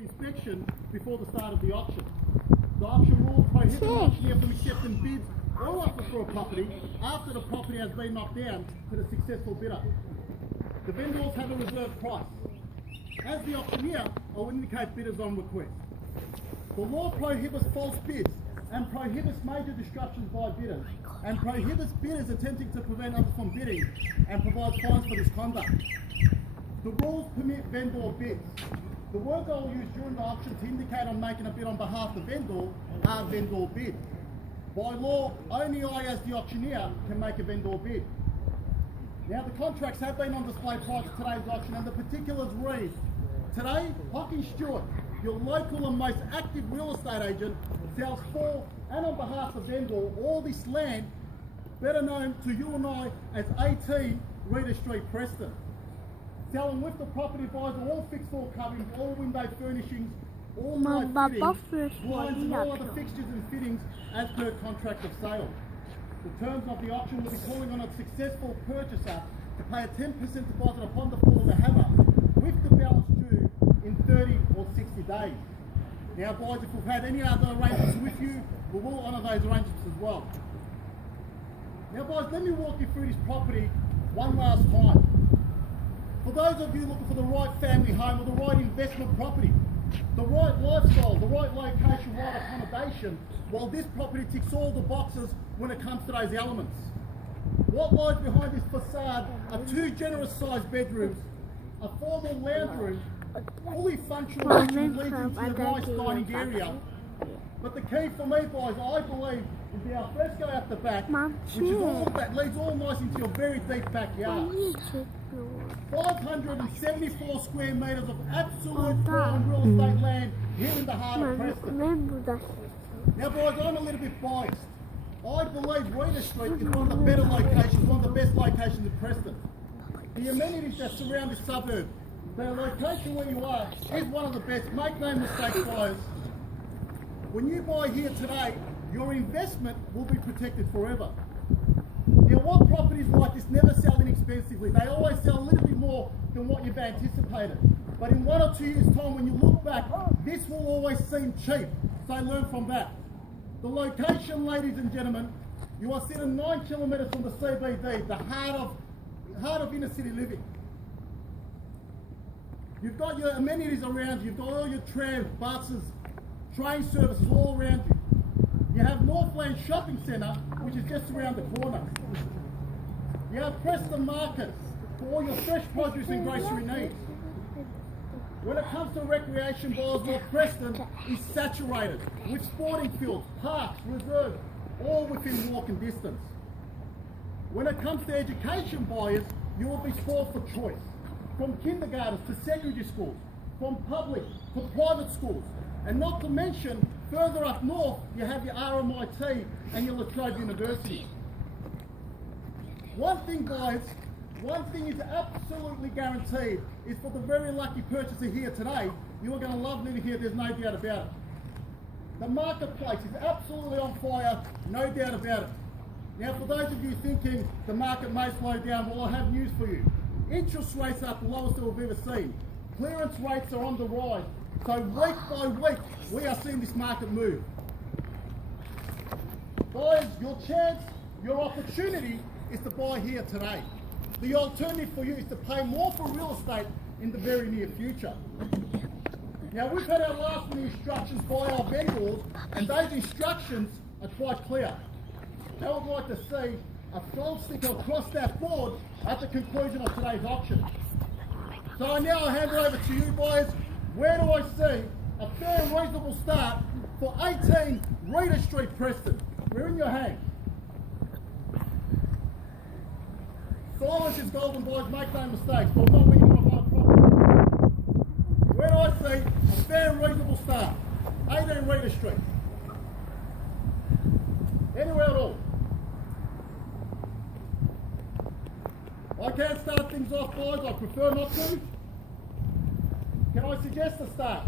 inspection before the start of the auction. The auction rules prohibit an auctioneer from accepting bids or offers for a property after the property has been knocked down to the successful bidder. The vendors have a reserve price. As the auctioneer, I will indicate bidders on request. The law prohibits false bids and prohibits major disruptions by bidders and prohibits bidders attempting to prevent others from bidding and provides fines for this conduct. The rules permit vendor bids. The words I will use during the auction to indicate I'm making a bid on behalf of the vendor are vendor bid. By law, only I as the auctioneer can make a vendor bid. Now the contracts have been on display prior to today's auction and the particulars read: today, Hockingstuart, your local and most active real estate agent, sells for and on behalf of vendor all this land, better known to you and I as 18 Rita Street, Preston. Selling with the property advisor all fixed floor coverings, all window furnishings, all light fittings, blinds and all other fixtures and fittings as per contract of sale. The terms of the auction will be calling on a successful purchaser to pay a 10% deposit upon the fall of the hammer, with the balance due in 30 or 60 days. Now boys, if we've had any other arrangements with you, we will honour those arrangements as well. Now boys, let me walk you through this property one last time. For those of you looking for the right family home or the right investment property, the right lifestyle, the right location, right accommodation, well, this property ticks all the boxes when it comes to those elements. What lies behind this facade are two generous sized bedrooms, a formal lounge room, fully functional kitchen leading into a nice dining area. But the key for me, boys, I believe, is the alfresco at the back, which is all that leads all nice into your very deep backyard. 574 square metres of absolute prime real estate land here in the heart of Preston. Now boys, I'm a little bit biased. I believe Rita Street is one of the better locations, one of the best locations in Preston. The amenities that surround this suburb, the location where you are, is one of the best. Make no mistake, guys. When you buy here today, your investment will be protected forever. Now what properties like this never sell inexpensively. They always sell a little bit more than what you've anticipated. But in 1 or 2 years' time, when you look back, this will always seem cheap. So learn from that. The location, ladies and gentlemen, you are sitting 9 kilometres from the CBD, the heart of inner city living. You've got your amenities around you. You've got all your trams, buses, train services all around you. You have Northland Shopping Centre, which is just around the corner. You have Preston Markets for all your fresh produce and grocery needs. When it comes to recreation, boys, well, Preston is saturated with sporting fields, parks, reserves, all within walking distance. When it comes to education, buyers, you will be spoiled for choice. From kindergartens to secondary schools, from public to private schools, and not to mention, further up north, you have your RMIT and your La Trobe University. One thing, guys, one thing is absolutely guaranteed, is for the very lucky purchaser here today, you are going to love living here, there's no doubt about it. The marketplace is absolutely on fire, no doubt about it. Now for those of you thinking the market may slow down, well, I have news for you. Interest rates are the lowest that we've ever seen. Clearance rates are on the rise. So week by week, we are seeing this market move. Guys, your chance, your opportunity is to buy here today. The alternative for you is to pay more for real estate in the very near future. Now, we've had our last minute instructions by our vendors, and those instructions are quite clear. They would like to see a gold sticker across that board at the conclusion of today's auction. So now I hand it over to you, boys. Where do I see a fair and reasonable start for 18 Rita Street, Preston? We're in your hands. Silence is golden, boys, make no mistakes. But not when you want to buy property. Where do I see a fair and reasonable start? 18 Rita Street. Anywhere at all. I can't start things off, boys. I prefer not to. Can I suggest a start?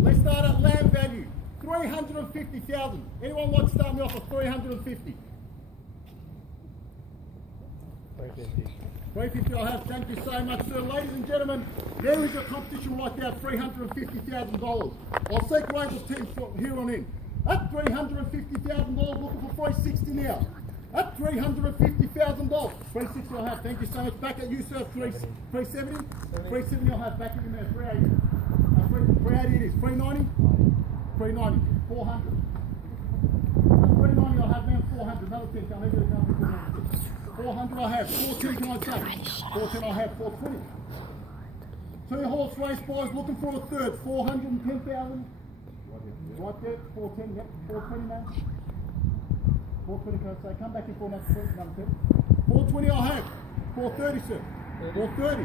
Let's start at land value, 350,000. Anyone like to start me off at 350? 350 I have. Thank you so much, sir. Ladies and gentlemen, there is a competition right now, $350,000. I'll seek Rangel's team from here on in. At $350,000, looking for 360 now. At $350,000. 360 I'll have. Thank you so much. Back at you, sir. 370. 370 I'll have. Back at you, man. 380. 380 it is. 390. 390. 400. 390 I'll have, man. 400. Another 10. I'll leave it at 400 I have. 410 can I say? 410 I have. 420. 2-horse race, boys. Looking for a third. 410,000. Right there. 410. Yep. 420, man. 420 can I say? Come back in for another 10. 420 I have. 430, sir. 430. 440.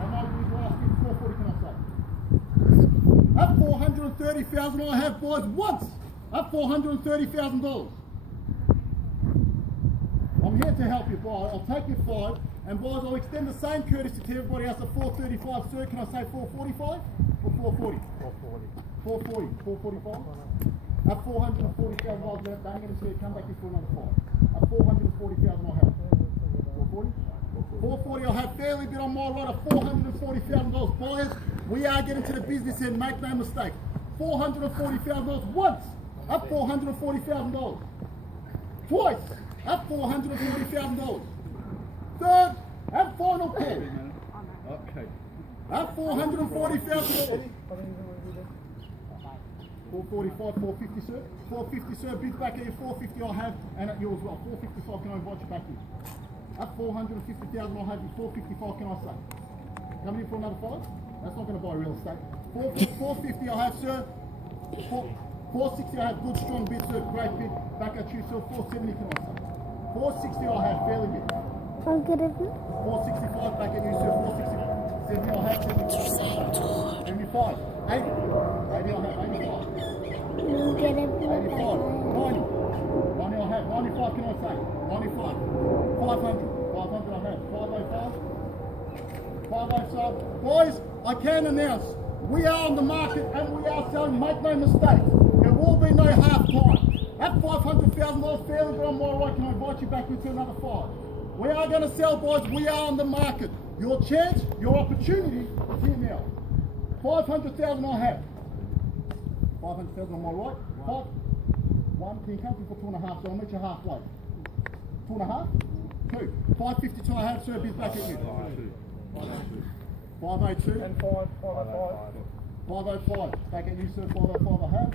I know these last bits. 440 can I say? Up 430,000 I have, boys. Once. Up $430,000. I'm here to help you, boys. I'll take you 5, and boys, I'll extend the same courtesy to everybody else at 435, sir. Can I say 445 or 440? 440. 445? At $440,000, left. I'm going to see it come back in for another 5. At $440,000 I'll have. 440? 440 I'll have. Fairly bit on my right at $440,000. Boys, we are getting to the business end. Make no mistake. $440,000 once. At $440,000. Twice. At $440,000. Third and final call. Okay. At $440,000. 445, 450, sir. 450, sir. Bids back at you. 450 I'll have, and at you as well. 455 can I invite you back in? At 450,000 I'll have you. 455 can I say? Coming in for another 5? That's not going to buy real estate. 450 I'll have, sir. 460 I have. Good strong bid, sir. Great bid. Back at you, sir. 470 can I say? 460 I'll have. Fairly bid. 465 back at you, sir. 460. 70 I'll have. 75. 80. 80 I'll have. 85. 85. 90. 90 I'll have. 95 can I say? 95. 500. 500 I'll have. 505. 505. Boys, I can announce we are on the market and we are selling. Make no mistake. There will be no half time. At $500,000 fairly good on my right, can I invite you back into another 5? We are going to sell, boys. We are on the market. Your chance, your opportunity is here now. 500,000 I have. 500,000 on my right. 1, can you come for 2.5? So I'll meet you halfway. 2.5? 2. 552 I have, sir. Bids back at you. 502. And 505. 505. Back at you, sir. 505 I have.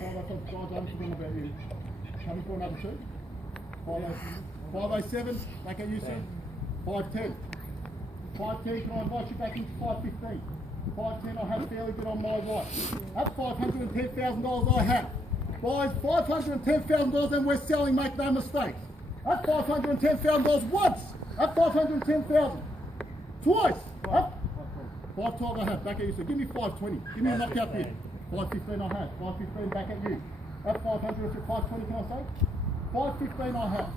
505, guys, I'm forgetting about you. Coming for another 2. 507. Back at you, sir. 510. 510, can I invite you back into 515? 510 I have fairly good on my right. At $510,000 I have. Guys, $510,000 and we're selling, make no mistakes. At $510,000 once. At $510,000. Twice. At 512 I have. Back at you, sir. Give me 520. Give me a knockout bid. 515 I have. 515 back at you. At 500, 520 can I say? 515 I have.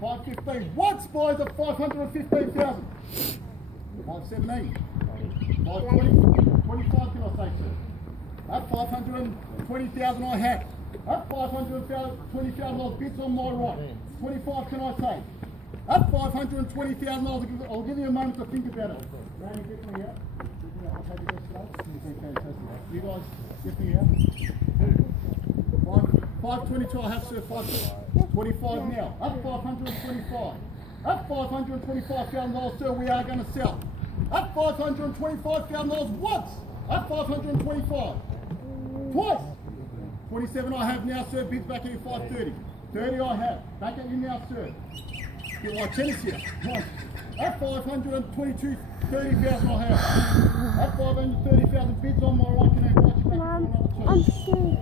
515 once, boys, at 515,000. 517. 520. 25 can I say, sir? At 520,000 I have. At $520,000 bids on my right. 25 can I say? At $520,000 I'll give you a moment to think about it. Randy, get me out. I'll take your best today. You guys, get me out. 522 I have, sir. 525 now. At 525. At $525,000, sir, we are going to sell. At $525,000 once. At 525. Twice. 27 I have now, sir. Bids back at you. 530. 30 I have. Back at you now, sir. Get like tennis here. At 522, 30,000 I have. At 530,000 bids on my right, can I invite you back for another 2?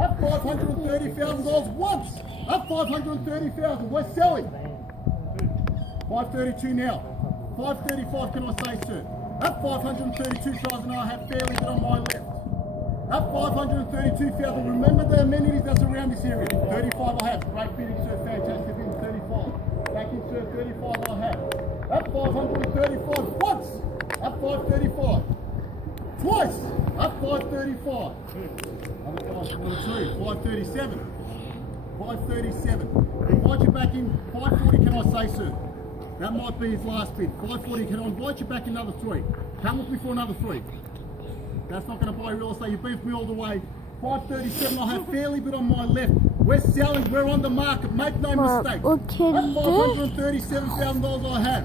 At $530,000 once. At 530,000, we're selling. 532 now. 535 can I say, sir? At 532,000 I have fairly good on my left. At 532,000, remember the amenities that's around this area. 35 I have. Great bidding, sir. Fantastic bidding. 35. Back in, sir. 35 I have. At 535 once. At 535. Twice. At 535. Number 2. 537. 537. Invite you back. back in. 540, can I say, sir? That might be his last bid. 540, can I invite you back in another 3? Come with me for another 3. That's not going to buy real estate. You beat me all the way. 537, I have fairly bit on my left. We're selling, we're on the market. Make no mistake. That's $537,000 I have.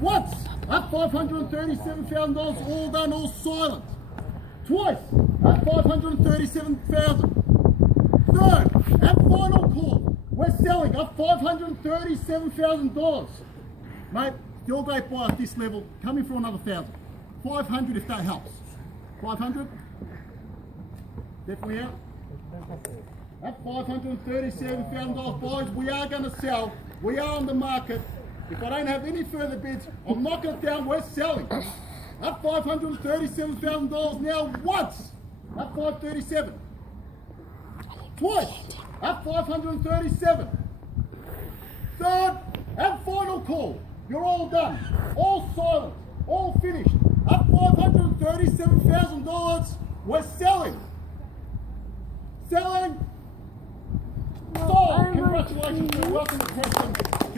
Once, at $537,000, all done, all silent. Twice, at $537,000. Third, at final call, we're selling at $537,000. Mate, your great buy at this level, come in for another 1,000. 500 if that helps. 500? Definitely out. At $537,000, boys, we are going to sell. We are on the market. If I don't have any further bids, I'm knocking it down. We're selling. At $537,000 now. Once at 537. Twice at 537. Third and final call. You're all done. All silent. All finished. At $537,000, we're selling. Selling. Sold. Congratulations. Welcome to Preston.